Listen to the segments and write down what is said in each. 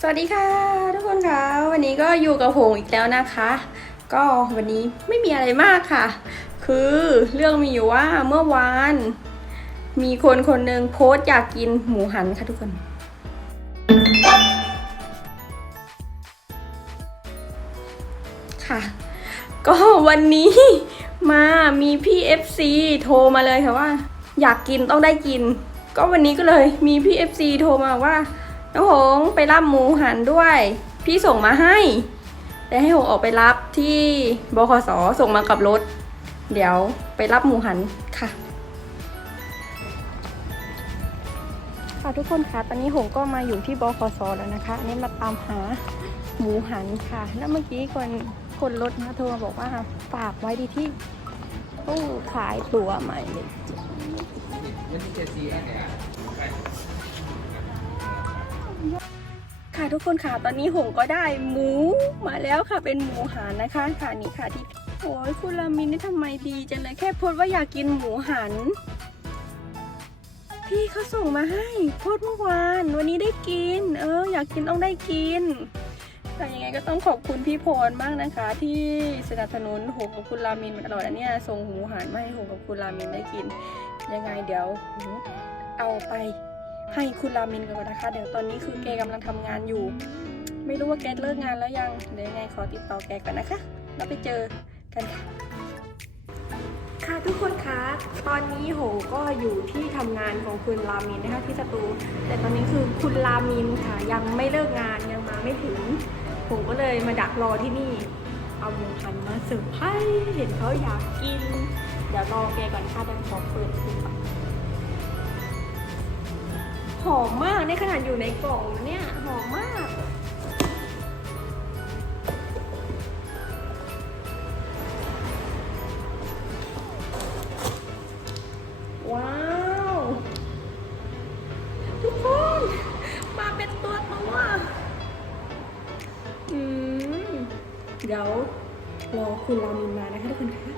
สวัสดีค่ะทุกคนคะวันนี้ก็อยู่กับหงอีกแล้วนะคะ ก็วันนี้ไม่มีอะไรมากค่ะ คือเรื่องมีอยู่ว่าเมื่อวาน มีคนคนหนึ่งโพสต์อยากกินหมูหันค่ะทุกคน ค่ะ ก็วันนี้มามีพี่ FC โทรมาเลยค่ะว่า อยากกินต้องได้กิน ก็วันนี้ก็เลยมีพี่ FC โทรมาว่า น้องหงไปรับหมูหันด้วย พี่ส่งมาให้ แต่ให้หงออกไปรับที่บคสส่งมากับรถ เดี๋ยวไปรับหมูหันค่ะค่ะทุกคนคะตอนนี้หงก็มาอยู่ที่บคสแล้วนะคะอันนี้มาตามหาหมูหันค่ะ แล้วเมื่อกี้คนคนรถนะโทรมาบอกว่าฝากไว้ดีที่ตู้ขายตัวใหม่เลย ค่ะทุกคนค่ะตอนนี้หงก็ได้หมูมาแล้วค่ะเป็นหมูหันนะคะค่ะนี่ค่ะที่โอ้ยคุณลามินนี่ทำไมดีจังเลยแค่พูดว่าอยากกินหมูหัน พี่เขาส่งมาให้โพสเมื่อวาน วันนี้ได้กิน เออ อยากกินต้องได้กินแต่ยังไงก็ต้องขอบคุณพี่พรมากนะคะ ที่สนับสนุนหงกับคุณรามินมาตลอดอันเนี้ยส่งหมูหันมาให้หงกับคุณรามินได้กิน ยังไงเดี๋ยวหงเอาไป ให้คุณรามินกันก่อนนะคะ เดี๋ยวตอนนี้คือแกกำลังทำงานอยู่ ไม่รู้ว่าแกเลิกงานแล้วยังเดี๋ยวยังไงขอติดต่อแกก่อนนะคะ แล้วไปเจอกันค่ะ ค่ะทุกคนคะตอนนี้โหก็อยู่ที่ทำงานของคุณรามินนะคะที่สตูแต่ตอนนี้คือคุณรามินค่ะ ยังไม่เลิกงานยังมาไม่ถึงผมก็เลยมาดักรอที่นี่ เอาหมูหันมาเสิร์ฟให้เห็นเขาอยากกิน เดี๋ยวรอแกก่อนค่ะเดี๋ยวขอเปิดดูก่อน หอมมากในขนาดอยู่ในกล่องเนี่ยหอมมาก ว้าว ทุกคน มาเป็นตัวตัวอืมเดี๋ยวรอคุณรามินมานะคะทุกคนคะ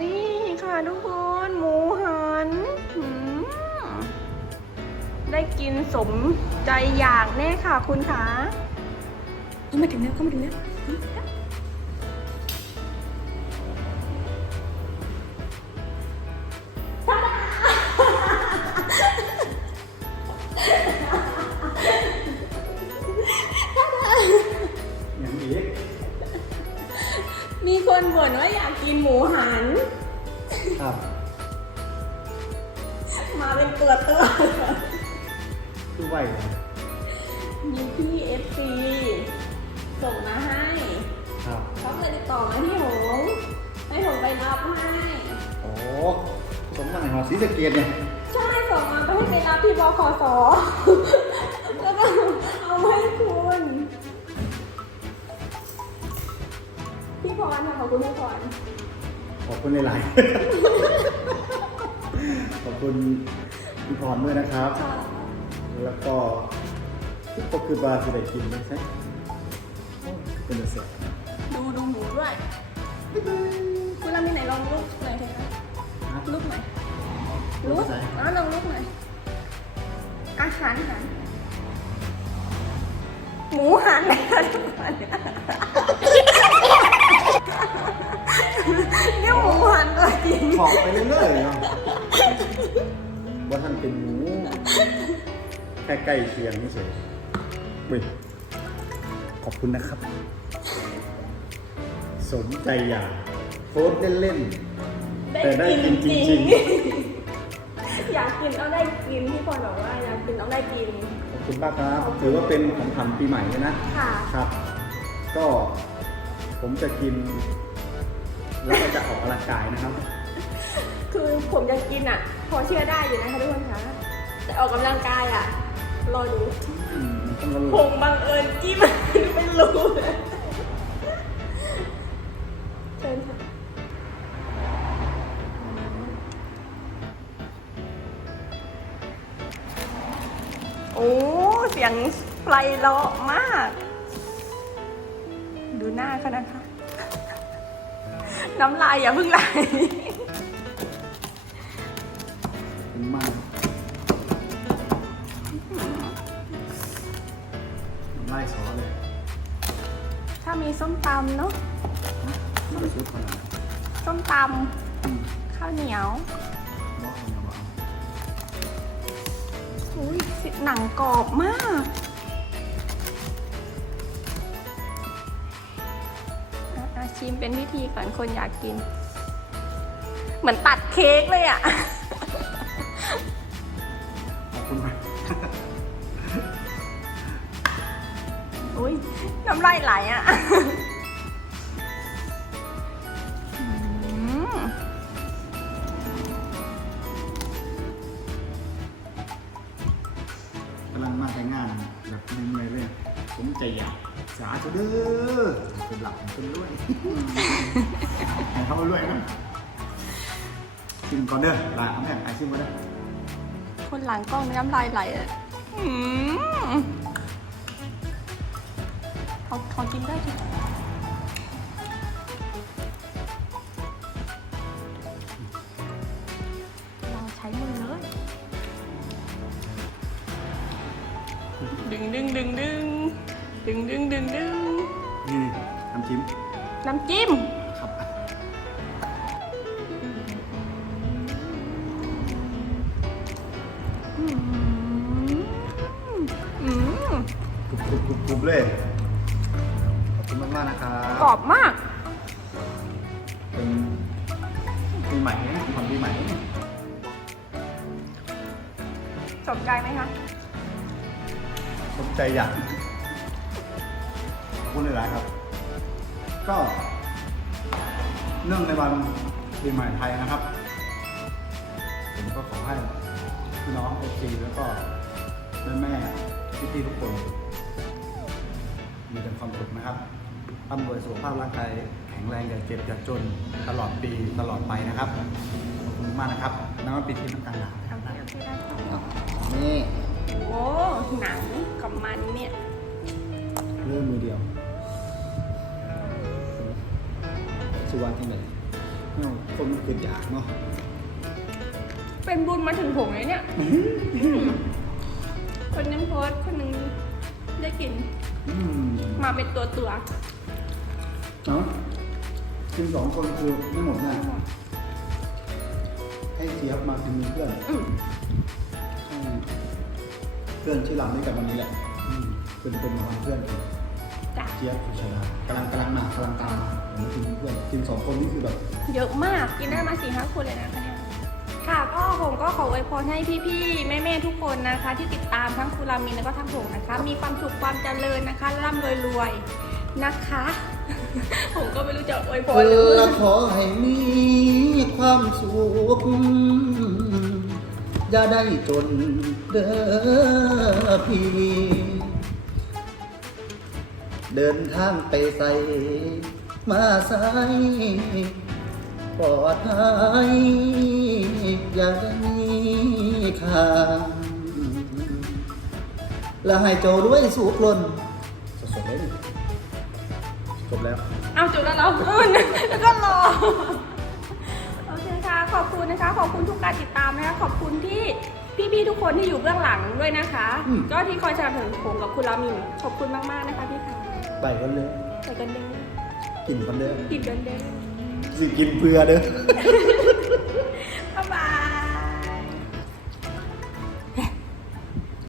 นี่ค่ะทุกคนหมู ได้กินสมใจอยากแน่ค่ะคุณคะเข้ามาถึงแล้วเข้ามาถึงแล้วอย่างอีกมีคนบ่นว่าอยากกินหมูหันครับ มาเป็นตัวตัวคือไหวเหรอมีพี่เอฟซีส่งมาให้ครับ เขาเลยติดต่อมาที่หงให้หงไปรับให้โอ้สมมาหาศรีสะเกดเนี่ย ใช่ส่งมาไปให้ไปรับที่บคสแล้วก็เอามาให้คุณพี่พรค่ะขอบคุณพี่พรขอบคุณหลายๆ ขอบคุณพี่พรด้วยนะครับค่ะแล้วก็ก็คือบาสิได้กินไหมใช่เป็นเสียดูดูหมูด้วยคุณรามีไหนลองลุกหน่อยเถอะคะนะลุกหน่อยลุกอ๋อลองลุกหน่อยอาหารหันหมูหันเลยค่ะทุกค นเนี่ยหมูหันตัวจริงขอบไปเรื่อยๆเนาะว่าท่านเป็นหมูแค่ใกล้เคียงนี่เฉยเว้ยขอบคุณนะครับสนใจอยากโพสต์เล่นๆ แต่ได้กินจริงอยากกินต้องได้กินพี่พรบอกว่าอยากกินต้องได้กิน ขอบคุณมากครับถือว่าเป็นของขวัญปีใหม่เลยนะ ค่ะ ครับ ก็ผมจะกิน แล้วก็จะออกกำลังกายนะครับ คือผมจะกินอะ พอเชื่อได้อยู่นะคะทุกคนคะแต่ออกกำลังกายอะ รอดูอืมต้องระผงบังเอิญจิ้มเป็นรูเลยเชิญค่ะโอ้ เสียงไพลเราะมาก ดูหน้าเขานะคะ น้ำลายอย่าเพิ่งไหลน้ำลายซอเลยถ้ามีส้มตำเนาะอะส้มตำข้าวเหนียวอุ้ยหนังกรอบมาก ชิมเป็นวิธีก่อนคนอยากกิน เหมือนตัดเค้กเลยอะ ขอบคุณมากอุ้ยน้ำลายไหลอะอืมกำลังมาใช้งานแบบเมื่อยๆเลย ผมใจอยากสาธุเด้อ เป็นหลักเป็นรวยให้เขามารวยนะชิมก่อนเด้อลาเอาแม่ไอชิมก่อนเด้อคนหลังกล้องน้ำลายไหลอะอืมเขาเขากินได้ทุกเราใช้มือเลย ดึงดึงดึงดึงดึงดึงดึงดึง นี่ น้ำจิ้มน้ำจิ้ม ครับอืมอืมกรุบกรุบกรุบกรุบเลยขอบคุณมากๆนะครับกรอบมาก เป็นปีใหม่นะทำปีใหม่นะสนใจไหมคะสนใจอยากขอบคุณหลายๆครับ ก็เนื่องในวันปีใหม่ไทยนะครับ ผมก็ขอให้พี่น้องเอฟซีแล้วก็แม่แม่ๆพี่ๆทุกคน มีแต่ความสุขนะครับร่ำรวยสุขภาพร่างกายแข็งแรงอย่าเจ็บอย่าจนตลอดปีตลอดไปนะครับขอบคุณมากนะครับน้ำมันปิดที่น้ำตาลหนาโอเคโอเคได้ค่ะนี่โอ้หนังกับมันเนี่ยเลื่อนมือเดียว วรรณที่ไหนเนาะคนมันเกิดอยากเนาะเป็นบุญมาถึงผมเลยเนี่ย คนนึงโพสต์คนนึงได้กิน อืมมาเป็นตัวตัวเนาะกินสองคนคือไม่หมดนะให้เจี๊ยบมากินมีเพื่อนอืมให้เพื่อนชื่อหลังด้วยกันวันนี้แหละอืมเป็นเป็นวันเพื่อนกันจ้ะเจี๊ยบสุชาดากำลังกำลังมากำลังตามผม มากินมีเพื่อนกินสองคนนี่คือแบบเยอะมากกินได้มาสี่ห้าคนเลยนะคะเนี่ยค่ะก็ผมก็ขออวยพรให้พี่ๆแม่ๆทุกคนนะคะ ที่ติดตามทั้งคุรามินแล้วก็ทั้งผมนะคะ มีความสุขความเจริญนะคะร่ำรวยรวยๆนะคะ ผมก็ไม่รู้จะอวยพรเอหรืออขอให้มีความสุขอย่าได้จนเด้อพี่ เดินทางไปใส่ มาใส่ปลอดภัยอย่าได้มีค่างและให้เจ้ารวยสุขล้นสดๆเลยนี่จบแล้ว เอาจุดแล้วเหราอืนแล้วก็รอ โอเคค่ะ ขอบคุณนะคะ ขอบคุณทุกการติดตามนะคะ ขอบคุณที่พี่ๆทุกคนที่อยู่เบื้องหลังด้วยนะคะ อืม ก็ที่คอยสนับสนุนผมกับคุณรามินขอบคุณมากๆนะคะพี่ค่ะไปกันเลย ไปกันเด้อ กินกันเด้อกินกันเด้อสิกินเพื่อเด้อบ๊ายบาย